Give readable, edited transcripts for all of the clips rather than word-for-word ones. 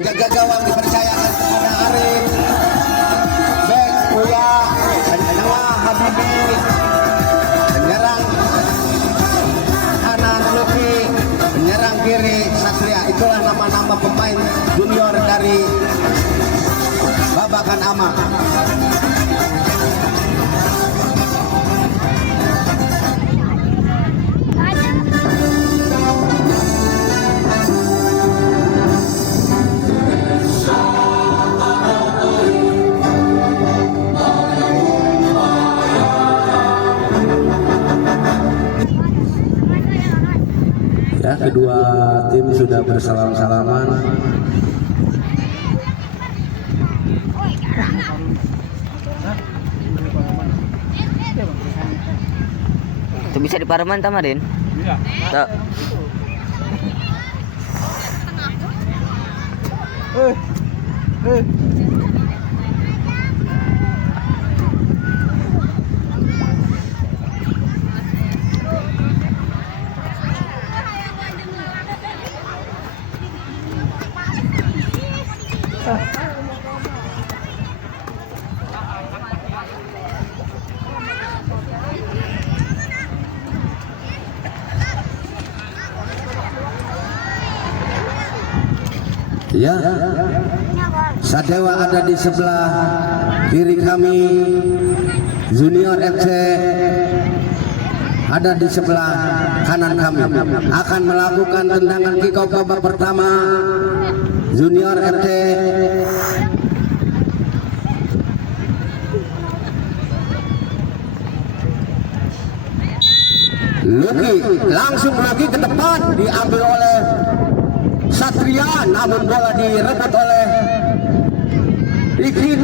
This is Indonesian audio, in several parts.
Penjaga gawang dipercayakan kepada Arif. Back Uya, tengah Habibi, penyerang kanan Luki, penyerang kiri Satria. Itulah nama-nama pemain junior dari Babakan Ama. Ya, kedua tim sudah bersalam-salaman. Itu bisa di Parman Tamarin? Iya. Tak. Ya, Sadewa ada di sebelah kiri kami, Junior FC ada di sebelah kanan kami. Akan melakukan tendangan kick off babak pertama. Junior FC Luki langsung lagi ke depan, diambil oleh Satria, namun bola direbut oleh Ikin.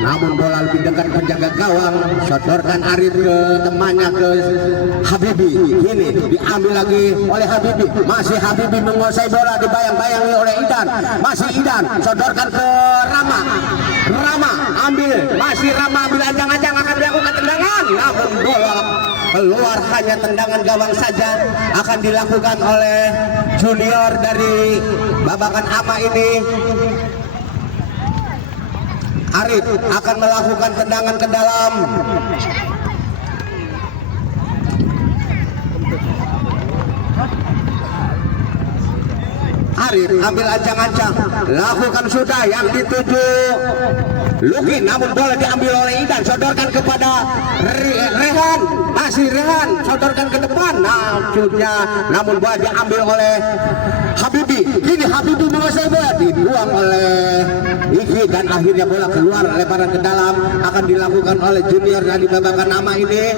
Namun bola lebih dekat penjaga gawang, sodorkan Arif ke temannya, ke Habibi. Ini diambil lagi oleh Habibi, masih Habibi menguasai bola, dibayang-bayangi oleh Idan. Masih Idan, sodorkan ke Rama. Rama ambil, masih Rama ambil, ajang-ajang akan dilakukan tendangan, namun bola keluar, hanya tendangan gawang saja akan dilakukan oleh junior dari Babakan Ama ini. Arif akan melakukan tendangan ke dalam. Arif ambil ancang-ancang, lakukan sudah yang dituju Luki, namun bola diambil oleh Idan, sodorkan kepada Rehan, masih Rehan, sodorkan ke depan, namun bola diambil oleh Habibi. Kini Habibi menguasai bola, dibuang oleh Iki, dan akhirnya bola keluar lebaran ke dalam. Akan dilakukan oleh junior dari Babakan Ama ini.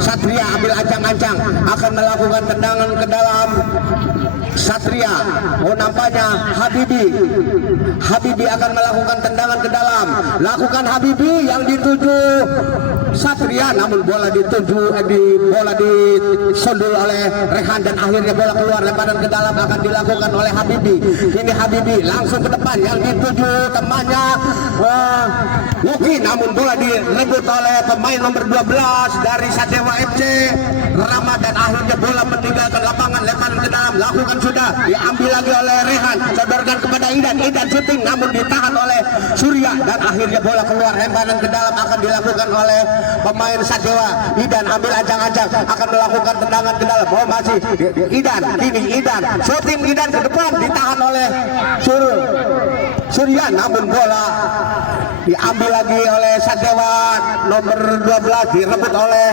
Satria ambil ancang-ancang, akan melakukan tendangan ke dalam. Satria, nampaknya Habibi akan melakukan tendangan ke dalam. Lakukan Habibi, yang dituju Satria, namun bola bola disundul oleh Rehan, dan akhirnya bola keluar lebaran ke dalam. Akan dilakukan oleh Habibi. Ini Habibi langsung ke depan, yang dituju temannya Luki, namun bola direbut oleh pemain nomor 12 dari Sadewa FC, Rama, dan akhirnya bola meninggalkan lapangan lebaran ke dalam. Lakukan sudah, diambil lagi oleh Rehan, sodorkan kepada Idan. Idan syuting, namun ditahan oleh Surya, dan akhirnya bola keluar lebaran ke dalam. Akan dilakukan oleh pemain Sadewa. Idan ambil ancang-ancang, akan melakukan tendangan ke dalam. Oh, masih Idan, kini Idan syuting, Idan ke depan, ditahan oleh Surya, namun bola diambil lagi oleh Sadewa nomor 12, direbut oleh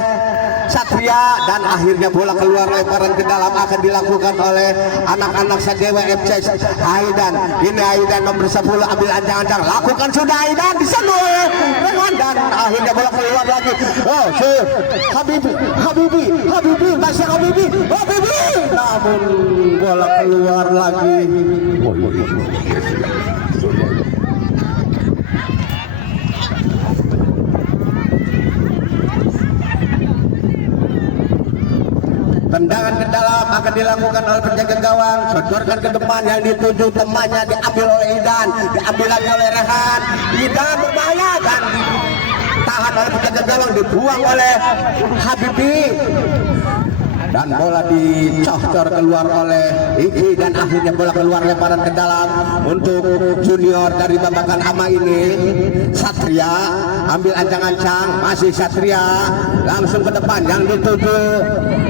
Satria, dan akhirnya bola keluar lebaran ke dalam. Akan dilakukan oleh anak-anak Sadewa FC. Aidan, ini Aidan nomor 10 ambil ancang-ancang, lakukan sudah Aidan, disandung oleh Rehan, dan akhirnya bola keluar lagi. Oh, Habibi, masih Habibi, namun bola keluar lagi. Tendangan ke dalam akan dilakukan oleh penjaga gawang, sodorkan ke depan, yang dituju temannya, diambil oleh Idan, diambil lagi oleh Rehan. Idan berbahaya, dan ditahan oleh penjaga gawang, dibuang oleh Habibi. dan bola dicocor keluar oleh Iki dan akhirnya bola keluar lemparan ke dalam untuk junior dari Babakan Ama ini. Satria ambil ancang-ancang, masih Satria langsung ke depan yang dituju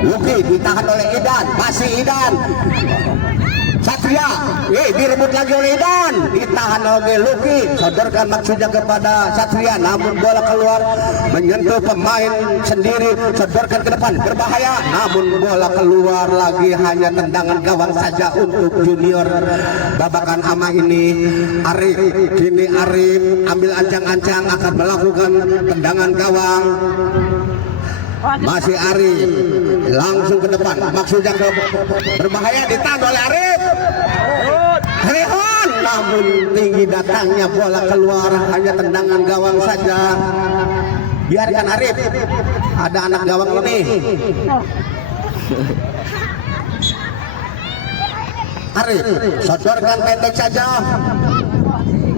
Luki, ditahan oleh Idan, masih Idan. Satria, direbut lagi oleh Idan, ditahan oleh Luki, sodorkan maksudnya kepada Satria, namun bola keluar menyentuh pemain sendiri, sodorkan ke depan, berbahaya, namun bola keluar lagi, hanya tendangan gawang saja untuk junior Babakan Ama ini. Arif, kini Arif ambil ancang-ancang akan melakukan tendangan gawang. Masih Arif langsung ke depan, maksudnya ke berbahaya, ditahan oleh Arif. Rehan, namun tinggi datangnya bola keluar, hanya tendangan gawang saja. Biarkan Arif, ada anak gawang ini. Arif sodorkan pendek saja.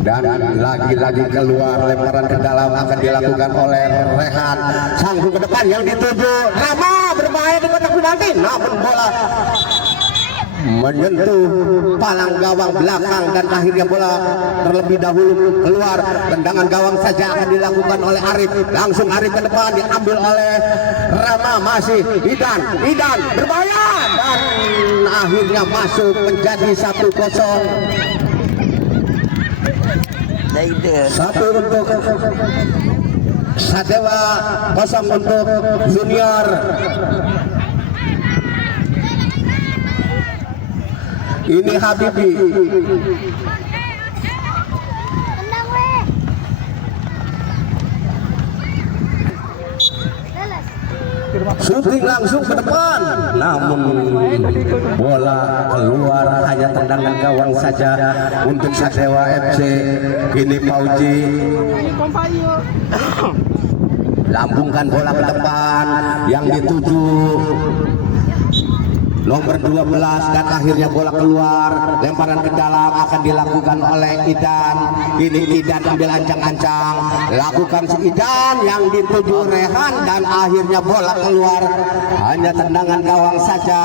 Dan lagi-lagi keluar, lemparan ke dalam akan dilakukan oleh Rehan. Sanggup ke depan yang dituju Rama, berbahaya di kotak penalti, namun bola menyentuh palang gawang belakang dan akhirnya bola terlebih dahulu keluar. Tendangan gawang saja akan dilakukan oleh Arif. Langsung Arif ke depan, diambil oleh Rama, masih Idan berbahaya dan akhirnya masuk menjadi 1-0. Satu untuk Sadewa, 0 untuk junior. Ini Habibi. Shooting langsung ke depan, namun bola keluar, hanya tendangan gawang saja untuk Sadewa FC. Kini Pauji lambungkan bola ke depan yang dituju nomor 12 dan akhirnya bola keluar, lemparan ke dalam akan dilakukan oleh Idan. Ini Idan ambil ancang-ancang, lakukan si Idan yang dituju Rehan dan akhirnya bola keluar, hanya tendangan gawang saja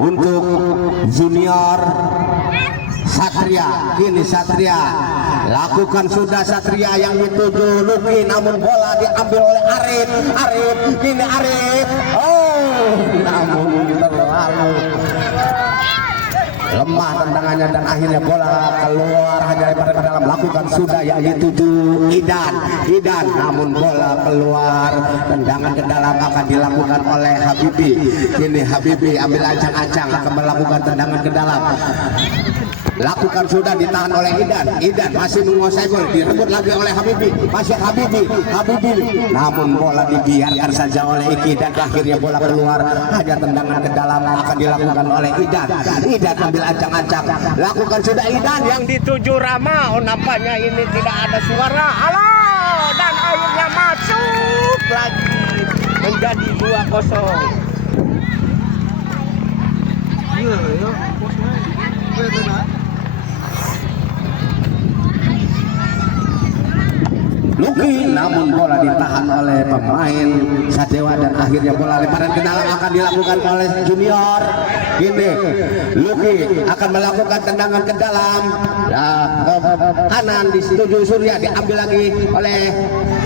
untuk junior Satria. Kini Satria lakukan sudah, Satria yang dituju Luki, namun bola diambil oleh Arif. Kini Arif, namun terlalu lemah tendangannya dan akhirnya bola keluar, hanya lemparan ke dalam, lakukan sudah yang dituju Idan, namun bola keluar, tendangan ke dalam akan dilakukan oleh Habibi. Kini Habibi ambil ancang-ancang akan melakukan tendangan ke dalam, lakukan sudah, ditahan oleh Idan masih menguasai gol, direbut lagi oleh Habibi, masih Habibi, namun bola dibiarkan saja oleh Iki dan akhirnya bola keluar, hanya tendangan ke dalam akan dilakukan oleh Idan ambil ancang-ancang, lakukan sudah Idan yang dituju Rama. Nampaknya ini tidak ada suara, dan akhirnya masuk lagi menjadi 2-0. Luki, namun bola ditahan oleh pemain Sadewa dan akhirnya bola lemparan ke dalam akan dilakukan oleh junior. Ini Luki akan melakukan tendangan ke dalam, ke kanan dituju Surya, diambil lagi oleh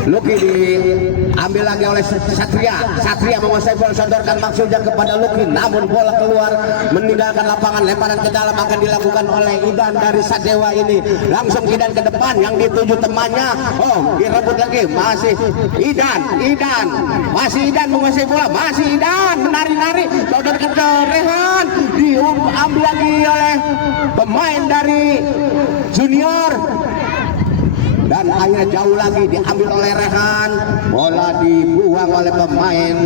Luki, diambil lagi oleh Satria menguasai bola, sodorkan maksudnya kepada Luki, namun bola keluar meninggalkan lapangan, lemparan ke dalam akan dilakukan oleh Idan dari Sadewa. Ini langsung Idan ke depan yang dituju temannya, direbut lagi, masih Idan menguasai bola, masih Idan menari-nari, sodorkan ke Rehan, diambil lagi oleh pemain dari junior dan akhirnya jauh lagi diambil oleh Rehan, bola dibuang oleh pemain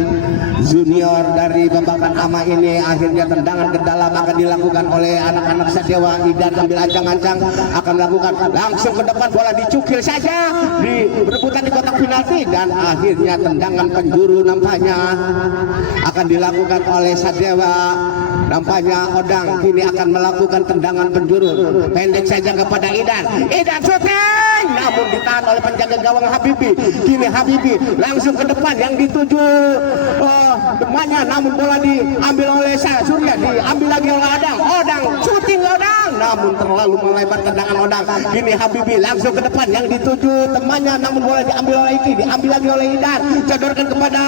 junior dari Babakan Ama ini. Akhirnya tendangan ke dalam akan dilakukan oleh anak-anak Sadewa. Idan ambil ancang-ancang akan melakukan langsung ke depan, bola dicukil saja, berebutan di kotak penalti dan akhirnya tendangan penjuru nampaknya akan dilakukan oleh Sadewa. Nampaknya Odang kini akan melakukan tendangan penjuru pendek saja kepada Idan syuting, namun ditahan oleh penjaga gawang Habibi. Kini Habibi langsung ke depan yang dituju temannya, namun bola diambil oleh Surya, diambil lagi oleh Odang shooting Odang, namun terlalu melebar tendangan Odang. Kini Habibi langsung ke depan yang dituju temannya, namun bola diambil oleh Iki, diambil lagi oleh Idan, codorkan kepada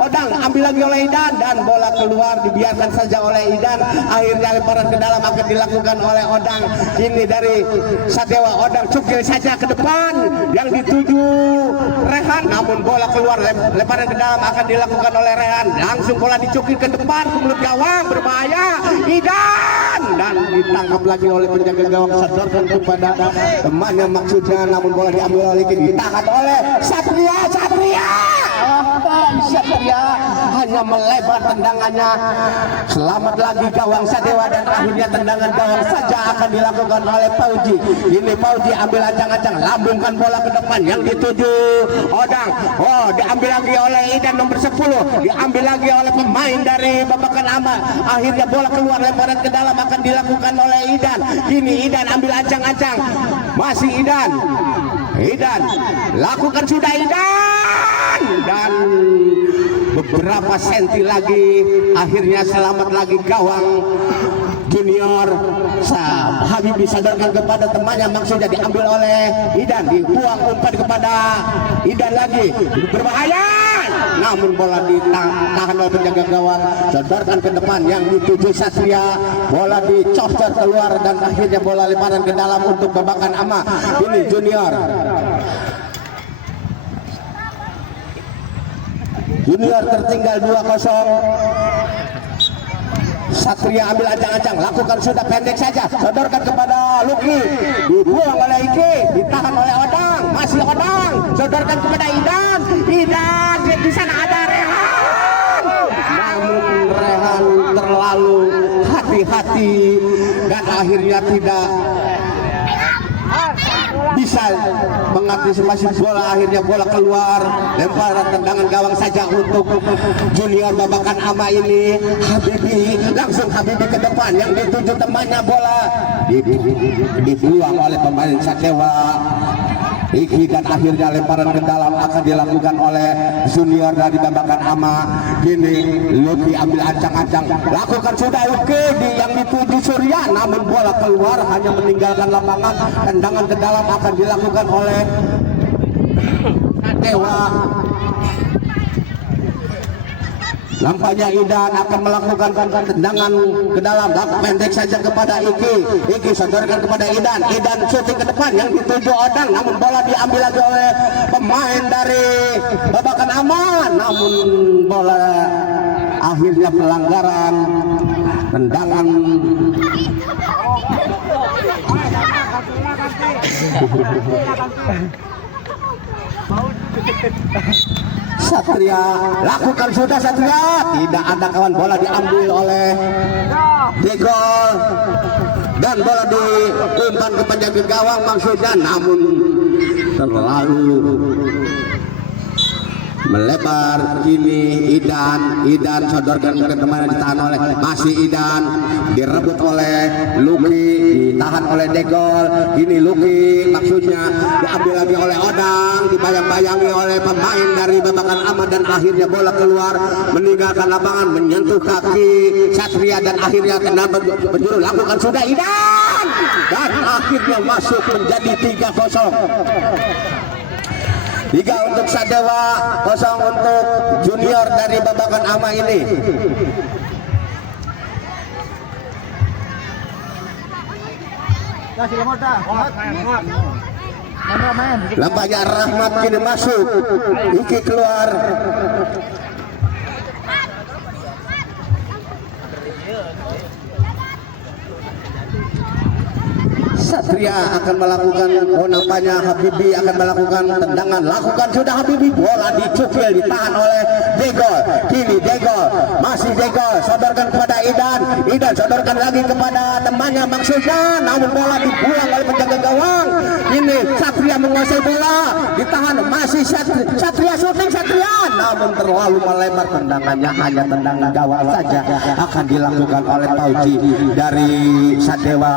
Odang, ambil lagi oleh Idan dan bola keluar, dibiarkan saja oleh Idan. Akhirnya lemparan ke dalam akan dilakukan oleh Odang. Ini dari Sadewa, Odang cukil saja ke depan yang dituju Rehan, namun bola keluar, lemparan ke dalam akan dilakukan oleh Rehan. Langsung bola dicukil ke depan ke mulut gawang, berbahaya Idan dan ditangkap lagi oleh penjaga gawang, sodorkan kepada temannya maksudnya, namun bola diambil oleh Iki, ditahan oleh Satria. Satria hanya melebar tendangannya. Selamat lagi gawang Sadewa dan akhirnya tendangan gawang saja akan dilakukan oleh Pauji. Ini Pauji ambil ancang-ancang, lambungkan bola ke depan yang dituju Odang. Oh, diambil lagi oleh Idan nomor 10, diambil lagi oleh pemain dari Babakan Amal. Akhirnya bola keluar, lemparan ke dalam akan dilakukan oleh Idan. Kini Idan ambil ancang-ancang, masih Idan lakukan sudah Idan, dan beberapa senti lagi akhirnya selamat lagi gawang Junior. Habibi sadarkan kepada temannya, maksudnya diambil oleh Idan, dibuang umpan kepada Idan lagi, berbahaya, namun bola ditahan oleh penjaga gawang, sodorkan ke depan yang dituju Satria, bola dicocor keluar dan akhirnya bola lemparan ke dalam untuk Babakan Ama. Ini Junior tertinggal 2-0. Satria ambil ancang-ancang, lakukan sudah pendek saja, sodorkan kepada Luki, dibuang oleh Iki, ditahan oleh Odang, masih Odang, sodorkan kepada Idan, di sana ada Rehan, namun Rehan terlalu hati-hati dan akhirnya tidak bisa mengantisipasi bola. Akhirnya bola keluar, lemparan tendangan gawang saja untuk Junior Babakan Ama ini. Habibi ke depan yang dituju temannya, bola dibuang oleh pemain Sadewa Iki dan akhirnya lemparan ke dalam akan dilakukan oleh Junior dari Babakan Ama. Kini Luki ambil ancang-ancang, lakukan sudah Luki yang dituju Surya, namun bola keluar hanya meninggalkan lapangan. Tendangan ke dalam akan dilakukan oleh Dewa. Nampaknya Idan akan melakukan tendangan ke dalam, pendek saja kepada Iki sodorkan kepada Idan shooting ke depan yang dituju Odang, namun bola diambil lagi oleh pemain dari Babakan Aman, namun bola akhirnya pelanggaran tendangan. Satria lakukan sudah, Satria tidak ada kawan, bola diambil oleh Degol dan bola diumpan ke penjaga gawang maksudnya, namun terlalu melebar. Kini Idan sodorkan ke teman, ditahan oleh masih Idan, direbut oleh Luki, ditahan oleh Degol. Kini Luki maksudnya diambil lagi oleh Odang, dibayang-bayangi oleh pemain dari Babakan Ahmad dan akhirnya bola keluar meninggalkan lapangan, menyentuh kaki Satria dan akhirnya kena penjuru. Lakukan sudah Idan dan akhirnya masuk menjadi 3-0. 3 untuk Sadewa, 0 untuk Junior dari Babakan Ama ini. Nampaknya Rahmat kini masuk, Iki keluar. Satria akan melakukan, nampaknya Habibi akan melakukan tendangan. Lakukan sudah Habibi, bola dicukil, ditahan oleh Degol. Kini Degol, masih Degol, sodorkan kepada Idan sodorkan lagi kepada temannya maksudnya, namun bola dibuang oleh penjaga gawang. Ini Satria menguasai bola, ditahan, masih Satria shooting Satria, namun terlalu melebar tendangannya, hanya tendangan gawang saja akan dilakukan oleh Pauji dari Sadewa.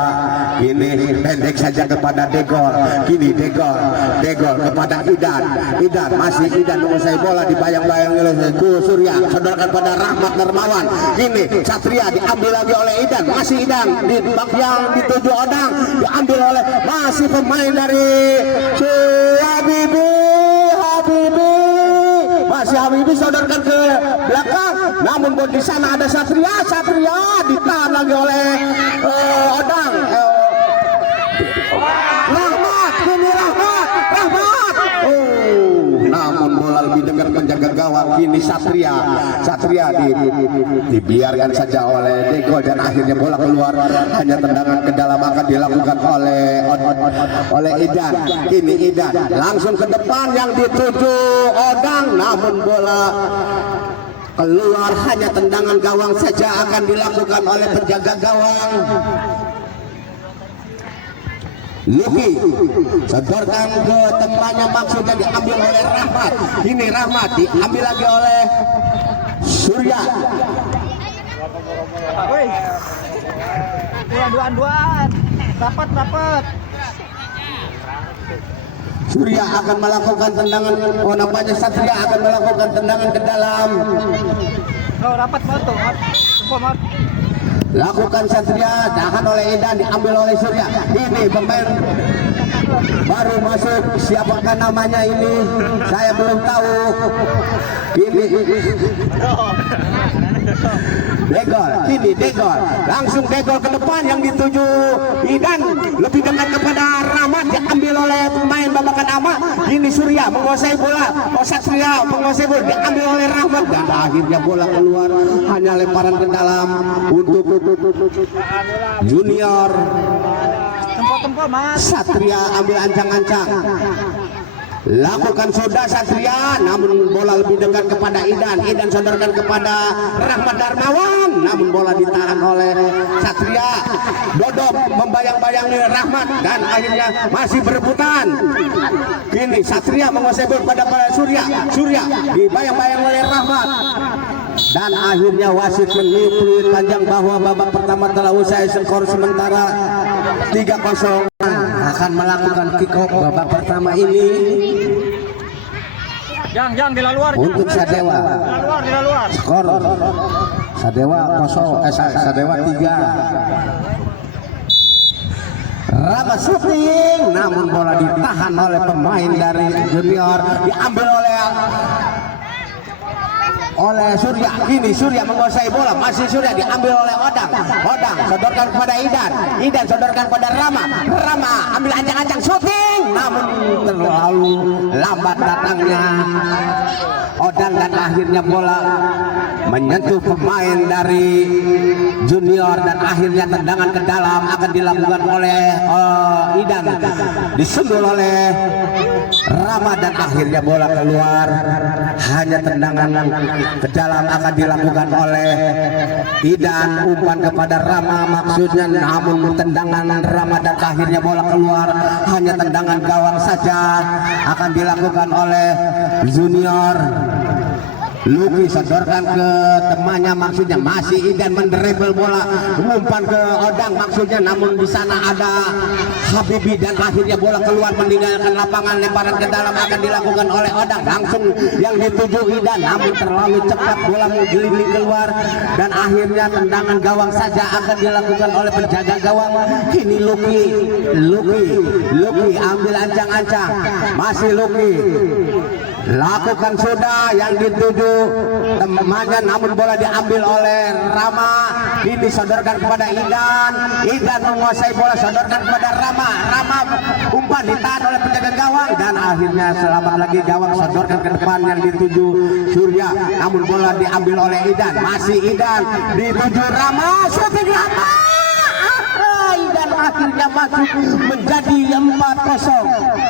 Ini pendek saja kepada Degol. Kini Degol kepada Idan. Idan masih Idan menguasai bola, dibayang-bayang oleh Surya, sodorkan pada Rahmat Darmawan. Kini Satria diambil lagi oleh Idan, masih Idan di bak yang dituju Odang, diambil oleh masih pemain dari Habibi. Masih Habibi sodorkan ke belakang, namun di sana ada Satria ditahan lagi oleh Odang. Rahmat. Namun bola lebih dekat menjaga gawang. Kini Satria dibiarkan saja oleh Degol dan akhirnya bola keluar. Hanya tendangan ke dalam akan dilakukan oleh Idan. Kini Idan langsung ke depan yang dituju Odang, namun bola keluar. Hanya tendangan gawang saja akan dilakukan oleh penjaga gawang. Luki sodorkan ke temannya, maksudnya diambil oleh Rahmat. Ini Rahmat diambil lagi oleh Surya. Duaan. Rapat. Surya akan melakukan tendangan, nampaknya Satria akan melakukan tendangan ke dalam. Rapat banget tuh. Lakukan Satria, tahan oleh Idan, diambil oleh Surya. Ini pemain baru masuk, siapakah namanya ini? Saya belum tahu. Ini Degol, langsung Degol ke depan yang dituju Idan, lebih dekat kepada Rahmat, diambil oleh pemain Babakan Ama. Ini Surya menguasai bola, Satria menguasai bola, diambil oleh Rahmat dan akhirnya bola keluar. Hanya lemparan ke dalam untuk Junior. Tempo Mas. Satria ambil ancang-ancang. Lakukan sudah Satria, namun bola lebih dekat kepada Idan. Idan sodorkan kepada Rahmat Darmawan, namun bola ditahan oleh Satria. Dodop membayang-bayangi Rahmat dan akhirnya masih berebutan. Kini Satria menguasai bola pada Surya dibayang-bayang oleh Rahmat. Dan akhirnya wasit meniup panjang bahwa babak pertama telah usai, skor sementara 3-0. Akan melakukan kick off babak pertama ini. Jang di luar. Untuk Sadewa. Di luar. Skor Sadewa 3. Rama shooting, namun bola ditahan oleh pemain dari Junior, diambil oleh Surya. Kini Surya menguasai bola, masih Surya diambil oleh Odang sodorkan kepada Idan sodorkan kepada Rama ambil ancang-ancang shooting, namun terlalu lambat datangnya Odang dan akhirnya bola menyentuh pemain dari Junior dan akhirnya tendangan ke dalam akan dilakukan oleh Idan, disundul oleh Rama dan akhirnya bola keluar. Hanya tendangan ke dalam akan dilakukan oleh Idan, umpan kepada Rama maksudnya, namun tendangan Rama dan akhirnya bola keluar. Hanya tendangan gawang saja akan dilakukan oleh Junior. Luki sodorkan ke temannya, maksudnya masih Idan mendribble bola, umpan ke Odang maksudnya, namun di sana ada Habibi dan akhirnya bola keluar meninggalkan lapangan. Lemparan ke dalam akan dilakukan oleh Odang, langsung yang dituju Idan, namun terlalu cepat bola menggelinding keluar dan akhirnya tendangan gawang saja akan dilakukan oleh penjaga gawang. Kini Luki ambil ancang-ancang, masih Luki lakukan sudah yang dituju temannya, namun bola diambil oleh Rama. Ini sodorkan kepada Idan menguasai bola, sodorkan kepada Rama umpan ditahan oleh penjaga gawang dan akhirnya selamat lagi gawang, sodorkan ke depan yang dituju Surya, namun bola diambil oleh Idan, masih Idan dituju Rama, shooting Rama. Idan akhirnya masuk menjadi 4-0.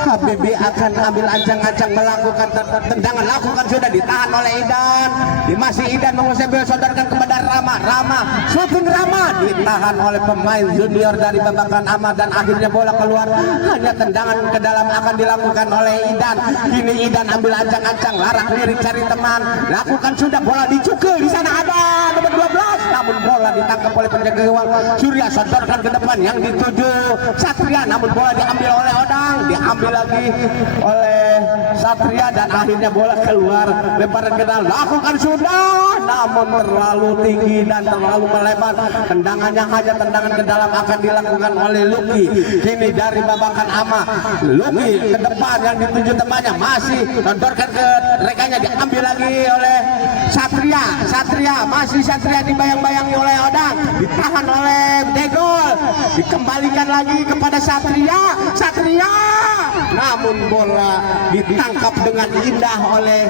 Habibie akan ambil ancang-ancang melakukan tendangan, lakukan sudah ditahan oleh Idan. Masih Idan menguasai bola, sodorkan kepada Rama, shooting Rama ditahan oleh pemain junior dari Babakan Ahmad dan akhirnya bola keluar. Hanya tendangan ke dalam akan dilakukan oleh Idan. Kini Idan ambil ancang-ancang, larak lirik cari teman, lakukan sudah, bola dicukil, di sana ada nomor 12, namun bola ditangkap oleh penjaga gawang Surya, sodorkan ke depan yang dituju Satria, namun bola diambil oleh Odang, diambil lagi oleh Satria dan akhirnya bola keluar, lemparan ke dalam, lakukan sudah, namun terlalu tinggi dan terlalu melebar. Tendangannya hanya tendangan ke dalam akan dilakukan oleh Luki. Kini dari Babakan Ama, Luki ke depan yang dituju temannya, masih sodorkan ke rekanya, diambil lagi oleh Satria, masih Satria dibayang-bayangi oleh Odang, ditahan oleh Degol, dikembalikan lagi kepada Satria, namun bola ditangkap dengan indah oleh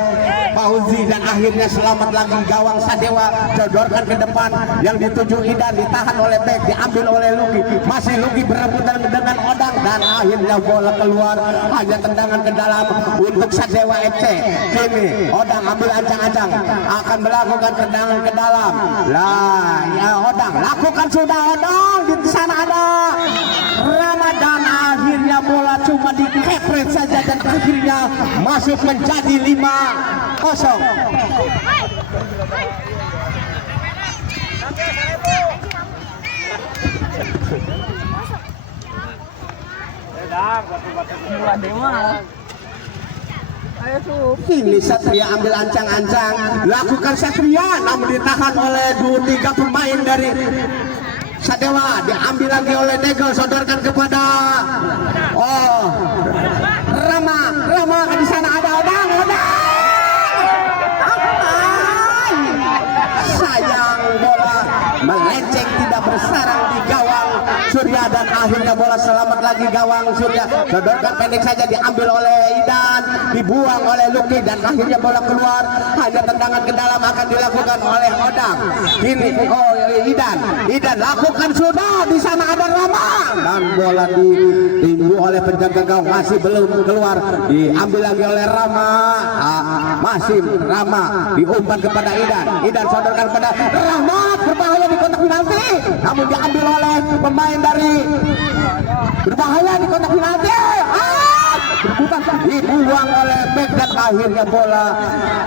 Fauzi dan akhirnya selamat lagi gawang Sadewa, sodorkan ke depan yang dituju Idan, ditahan oleh Bek, diambil oleh Luki, masih Luki berebutan dengan Odang dan akhirnya bola keluar, hanya tendangan ke dalam untuk Sadewa FC. Kini Odang ambil ancang-ancang, akan melakukan tendangan ke dalam. Lah, ya Odang, lakukan sudah Odang, di sana ada Ramadan, akhirnya bola cuma dikepret saja dan akhirnya masuk menjadi 5-0. Ini Satria ambil ancang-ancang, lakukan Satria, namun ditahan oleh 2-3 pemain dari Sadewa, diambil lagi oleh Degol, sodorkan kepada Rama, di sana ada Odang. Sayang, bola melenceng tidak bersarang di gawang Surya dan akhirnya bola selamat lagi gawang Surya, sodorkan pendek saja, diambil oleh Idan, dibuang oleh Luki dan akhirnya bola keluar, hanya tendangan ke dalam akan dilakukan oleh Odang. Ini Idan lakukan sudah, di sana ada Rama dan bola ditinggu oleh penjaga gawang, masih belum keluar, diambil lagi oleh Rama, masih Rama diumpan kepada Idan sodorkan kepada Rama, berbahaya di kotak penalti, namun diambil oleh pemain dari berbahaya di kotak penalti, dibuang oleh Bek dan akhirnya bola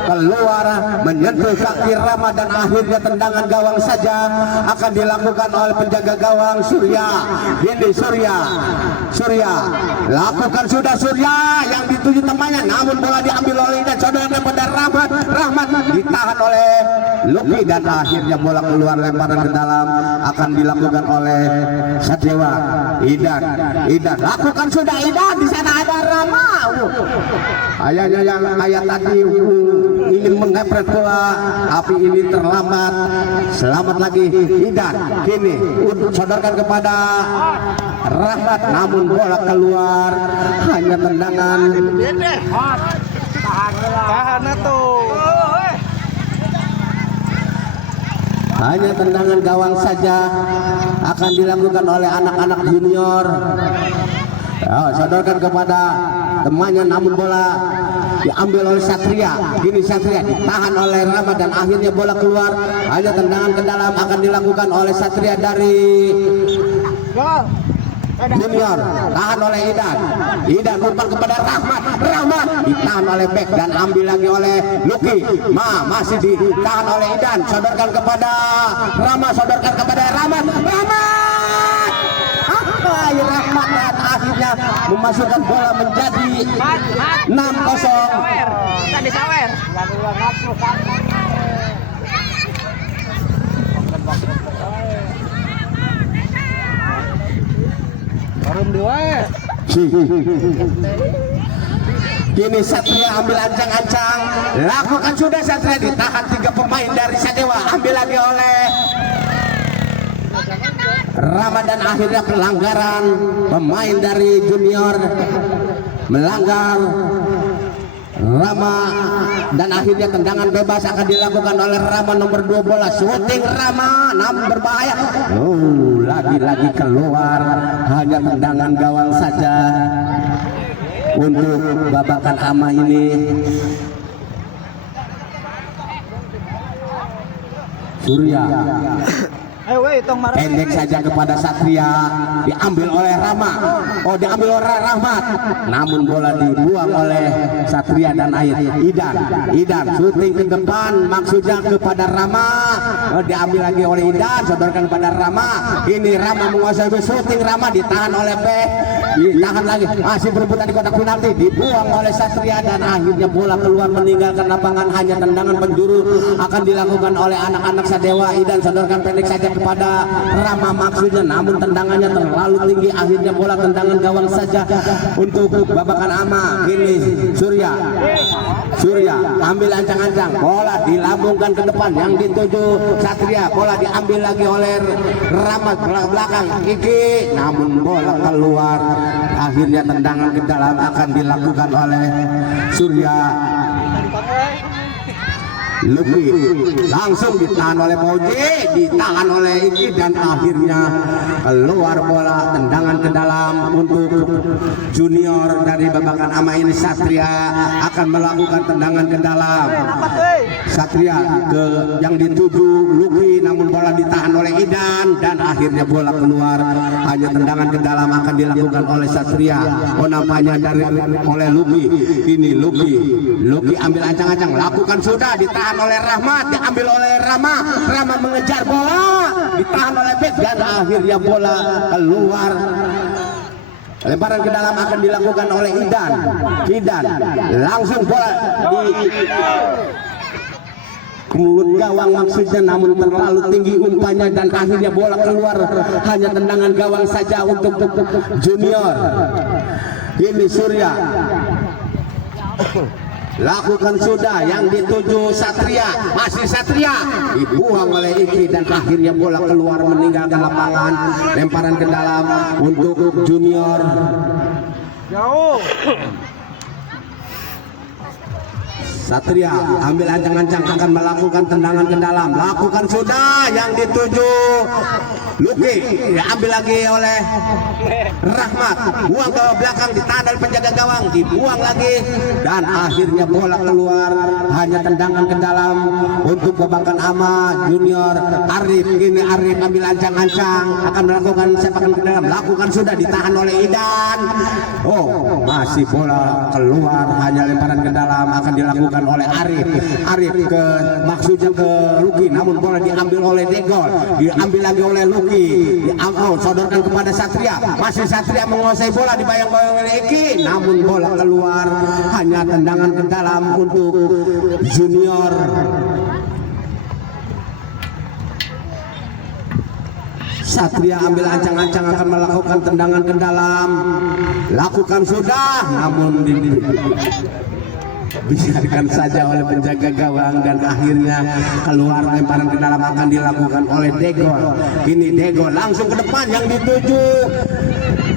keluar menyentuh kaki Rama dan akhirnya tendangan gawang saja akan dilakukan oleh penjaga gawang Surya. Ini Surya lakukan sudah, Surya yang dituju temannya, namun bola diambil oleh Idan, saudara kepada Rahmat ditahan oleh Luki dan akhirnya bola keluar, lemparan ke dalam akan dilakukan oleh Sadewa. Idan lakukan sudah, Idan, di sana ada Rama. Ayahnya yang kayak tadi ingin mengepret bola, tapi ini terlambat. Selamat lagi Idan, kini sodorkan kepada Rahmat, namun bola keluar, hanya tendangan. Tahan tuh. Hanya tendangan gawang saja akan dilakukan oleh anak-anak junior. Sodorkan kepada temannya, namun bola diambil oleh Satria. Kini Satria ditahan oleh Rama dan akhirnya bola keluar, hanya tendangan ke dalam akan dilakukan oleh Satria dari junior, tahan oleh Idan umpan kepada Rahmat ditahan oleh Bek dan ambil lagi oleh Luki, masih ditahan oleh Idan, sodorkan kepada Rama, Rahmat dan akhirnya memasukkan bola menjadi 6-0. Tadi sawer. Kini Satria ambil ancang-ancang, lakukan sudah, Satria ditahan 3 pemain dari Sadewa, ambil lagi oleh Ramadan, akhirnya pelanggaran pemain dari junior melanggar Rama dan akhirnya tendangan bebas akan dilakukan oleh Rama nomor 2, bola shooting Rama namun berbahaya. lagi-lagi keluar, hanya tendangan gawang saja untuk babakan ama ini. Surya Ayo weh, tong marah. pendek saja kepada Satria, diambil oleh Rama. Oh, diambil oleh Rahmat, namun bola dibuang oleh Satria dan Ait. Idan syuting ke depan, maksudnya kepada Rama. Oh, diambil lagi oleh Idan, sodorkan kepada Rama. Ini Rama menguasai syuting, Rama ditahan oleh Bek, ditahan lagi, masih berebutan di kotak penalti, dibuang oleh Satria dan akhirnya bola keluar meninggalkan lapangan. Hanya tendangan penjuru akan dilakukan oleh anak-anak Sadewa. Idan sodorkan pendek saja kepada Rama maksudnya, namun tendangannya terlalu tinggi. Akhirnya bola tendangan gawang saja untuk babakan ama. Ini Surya ambil ancang-ancang, bola dilambungkan ke depan yang dituju Satria. Bola diambil lagi oleh Rama belakang Iki, namun bola keluar. Akhirnya tendangan ke dalam akan dilakukan oleh Surya. Luki langsung ditahan oleh Pauji, ditahan oleh Iki, dan akhirnya keluar bola. Tendangan ke dalam untuk junior dari babakan ama ini. Satria akan melakukan tendangan ke dalam. Satria ke yang dituju Luki, namun bola ditahan oleh Idan dan akhirnya bola keluar. Hanya tendangan ke dalam akan dilakukan oleh Satria. Oh, nampaknya dari oleh Luki. Ini Luki ambil ancang-ancang, lakukan sudah, ditahan oleh Rahmat, diambil oleh Rama mengejar bola, ditahan oleh Bek dan akhirnya bola keluar. Lemparan ke dalam akan dilakukan oleh Idan langsung bola di mulut gawang maksudnya, namun terlalu tinggi umpannya dan akhirnya bola keluar. Hanya tendangan gawang saja untuk junior. Ini Surya lakukan sudah, yang dituju Satria, masih Satria, dibuang oleh Iki dan akhirnya bola keluar meninggalkan lapangan. Lemparan ke dalam untuk junior. Jauh. Satria ambil ancang-ancang akan melakukan tendangan ke dalam, lakukan sudah, yang dituju Luki, diambil lagi oleh Rahmat, buang ke belakang, ditahan dari penjaga gawang, dibuang lagi dan akhirnya bola keluar. Hanya tendangan ke dalam untuk babakan ama junior. Arif, kini Arif ambil ancang-ancang akan melakukan sepakan ke dalam, lakukan sudah, ditahan oleh Idan. Oh, masih bola keluar. Hanya lemparan ke dalam akan dilakukan oleh Arif ke maksudnya ke Luki, namun bola diambil oleh Degol, diambil lagi oleh Luki, sodorkan kepada Satria, masih Satria menguasai bola, dibayang-bayang oleh Iki, namun bola keluar. Hanya tendangan ke dalam untuk junior. Satria ambil ancang-ancang akan melakukan tendangan ke dalam, lakukan sudah, namun biarkan saja oleh penjaga gawang dan akhirnya keluar. Lemparan ke dalam akan dilakukan oleh Degol. Ini Degol langsung ke depan, yang dituju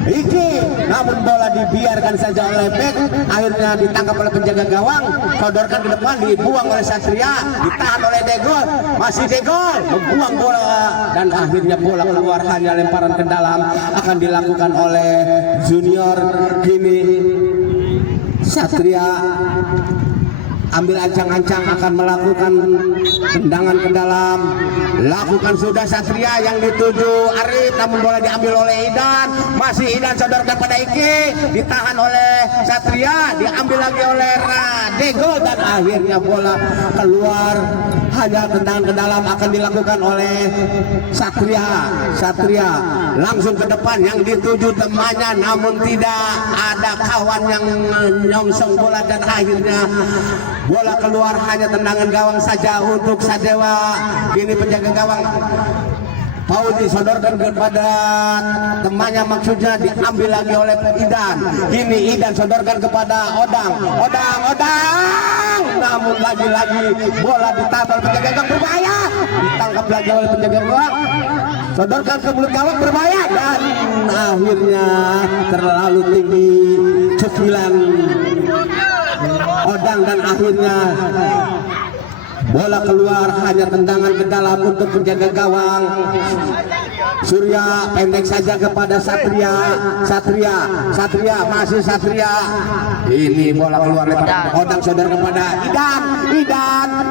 Iki, namun bola dibiarkan saja oleh Bek. Akhirnya ditangkap oleh penjaga gawang, sodorkan ke depan, dibuang oleh Satria, ditahan oleh Degol, masih Degol membuang bola dan akhirnya bola keluar. Hanya lemparan ke dalam akan dilakukan oleh junior. Kini Satria ambil ancang-ancang akan melakukan tendangan ke dalam, lakukan sudah Satria, yang dituju Arif, namun bola diambil oleh Idan, masih Idan sodorkan pada Iki, ditahan oleh Satria, diambil lagi oleh Dego dan akhirnya bola keluar. Hanya tendangan ke dalam akan dilakukan oleh Satria langsung ke depan, yang dituju temannya, namun tidak ada kawan yang menyongsong bola dan akhirnya bola keluar. Hanya tendangan gawang saja untuk Sadewa. Kini penjaga gawang Pauji sodorkan kepada temannya, maksudnya diambil lagi oleh Idan. Kini Idan sodorkan kepada Odang, namun lagi-lagi bola ditahan penjaga gawang, berbahaya, ditangkap lagi oleh penjaga gawang, sodorkan ke mulut gawang, berbahaya dan akhirnya terlalu tinggi cecilan Odang dan akhirnya bola keluar, hanya tendangan ke dalam untuk menjaga gawang. Surya pendek saja kepada Satria. Satria masih Satria. Ini bola keluar lebar Odang, saudara, kepada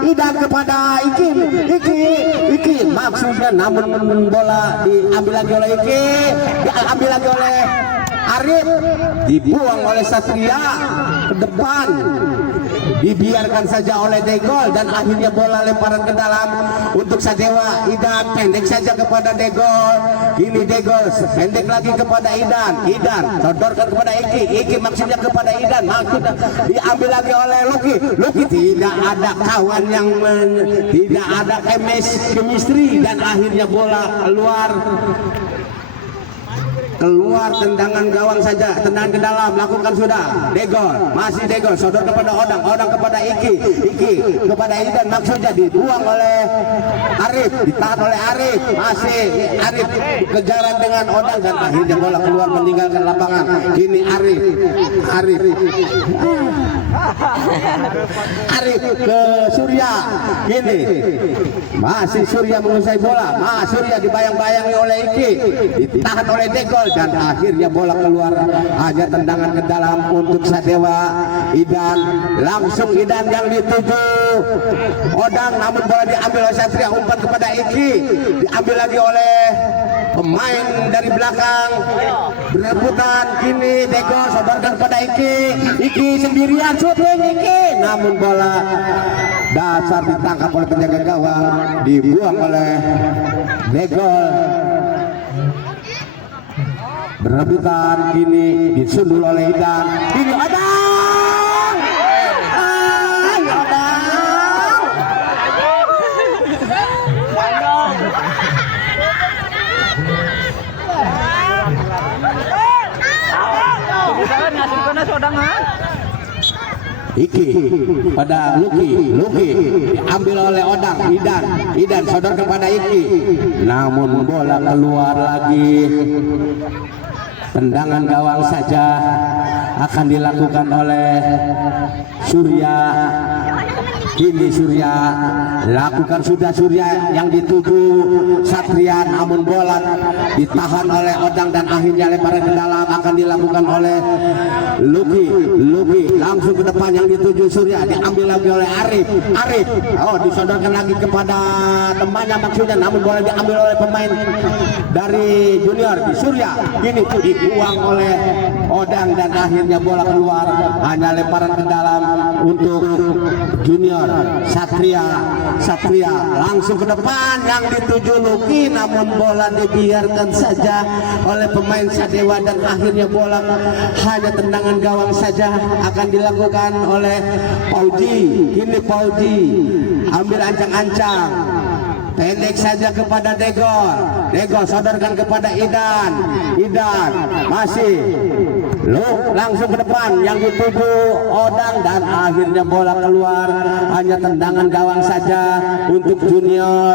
Idan kepada Iki. Maksudnya namun bola diambil lagi oleh Iki, diambil lagi oleh Arif, dibuang oleh Satria ke depan, dibiarkan saja oleh Degol, dan akhirnya bola lemparan ke dalam untuk Sadewa. Idan pendek saja kepada Degol. Ini Degol pendek lagi kepada Idan sodorkan kepada Iki maksudnya kepada Idan, maksudnya diambil lagi oleh Luki. Tidak ada kawan yang tidak ada chemistry, dan akhirnya bola keluar tendangan gawang saja, tendangan ke dalam lakukan sudah. Masih Degol sodor kepada Odang kepada Iki kepada Idan, maksudnya dibuang oleh Arif, ditahan oleh Arif, masih Arif kejaran dengan Odang, dan akhirnya bola keluar meninggalkan lapangan. Ini Arif ke Surya. Ini masih Surya menguasai bola, Surya dibayang-bayangi oleh Iki, ditahan oleh Degol, dan akhirnya bola keluar, hanya tendangan ke dalam untuk Sadewa. Idan yang dituju Odang, namun bola diambil oleh Satria, umpan kepada Iki, diambil lagi oleh pemain dari belakang, berebutan. Kini Degol sodorkan kepada Iki sendirian, syuting Iki, namun bola dasar ditangkap oleh penjaga gawang, dibuang oleh Degol. Berebutan kini disundul oleh Idan. Kini Odang. Iki pada Luki diambil oleh Odang. Idan sodor kepada Iki, namun bola keluar lagi. Tendangan gawang saja akan dilakukan oleh Surya. Kini Surya lakukan sudah, Surya yang dituju Satria, namun bola ditahan oleh Odang, dan akhirnya lemparan ke dalam akan dilakukan oleh Luki langsung ke depan, yang dituju Surya, diambil lagi oleh Arif. Disodorkan lagi kepada temannya maksudnya, namun bola diambil oleh pemain dari junior di Surya. Kini dibuang oleh Odang, dan akhirnya bola keluar, hanya lemparan ke dalam untuk junior. Satria langsung ke depan, yang dituju Luki, namun bola dibiarkan saja oleh pemain Sadewa, dan akhirnya bola hanya tendangan gawang saja akan dilakukan oleh Pauji. Kini Pauji ambil ancang-ancang, pendek saja kepada Degol sodorkan kepada Idan masih langsung ke depan, yang dituju Odang, dan akhirnya bola keluar, hanya tendangan gawang saja untuk junior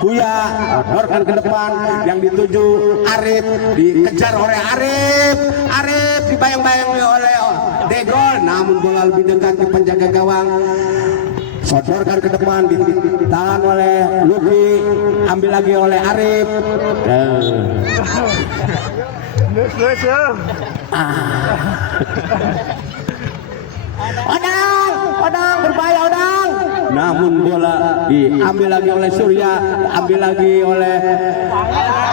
Kuya sodorkan ke depan, yang dituju Arif, dikejar oleh Arif dibayang-bayangi oleh Degol, namun bola lebih dekat ke penjaga gawang, sodorkan ke depan, ditahan oleh Luki, ambil lagi oleh Arif. Odang berbahaya Odang, namun bola diambil lagi oleh Surya, ambil lagi oleh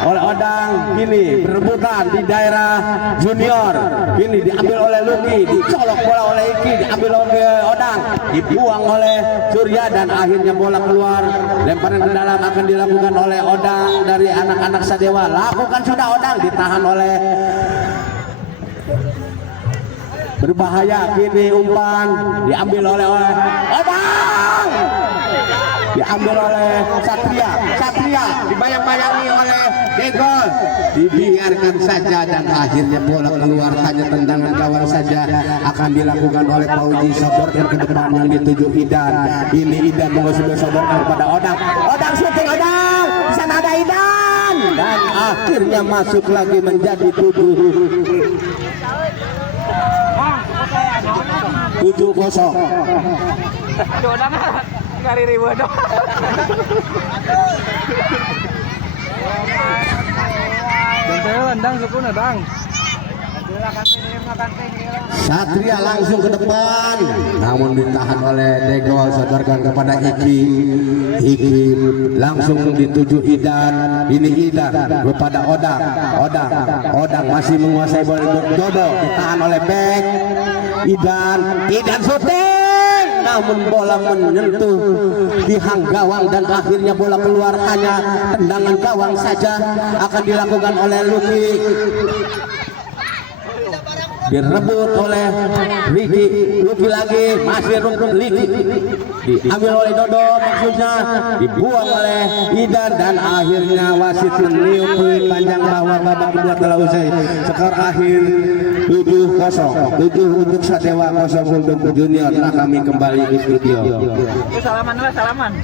Odang. Kini berebutan di daerah junior, kini diambil oleh Luki, dicolok bola oleh Iki, diambil oleh Odang, dibuang oleh Surya, dan akhirnya bola keluar, lemparan ke dalam akan dilakukan oleh Odang dari anak-anak Sadewa. Lakukan sudah Odang, ditahan oleh berbahaya. Kini umpan diambil oleh Odang, diambil oleh Satria dibayang-bayangi oleh Degol, dibiarkan saja, dan akhirnya bola keluar, hanya tendangan gawang saja akan dilakukan oleh Pauji, sodorkan ke depan, yang dituju Idan. Ini Idan sudah sodorkan kepada Odang syuting Odang, di sana ada Idan, dan akhirnya masuk lagi menjadi 7. 7-0. Gantelan dang sukuna dang. Satria langsung ke depan, namun ditahan oleh Degol. Sodorkan kepada Iki langsung dituju Idan. Ini Idan kepada Odang masih menguasai bola. Dodo ditahan oleh Bek. Idan shooting, namun bola menyentuh tiang gawang dan akhirnya bola keluar. Hanya tendangan gawang saja akan dilakukan oleh Lucky. Direbut oleh Lucky lagi, masih rumput Lucky, diambil oleh Dodo, maksudnya dibuang oleh Idan, dan akhirnya wasit meniup peluit panjang bahwa babak kedua telah usai. Skor akhir 7-0, 7 untuk Sadewa, 0 untuk Junior. Nah, kami kembali di studio. Salaman.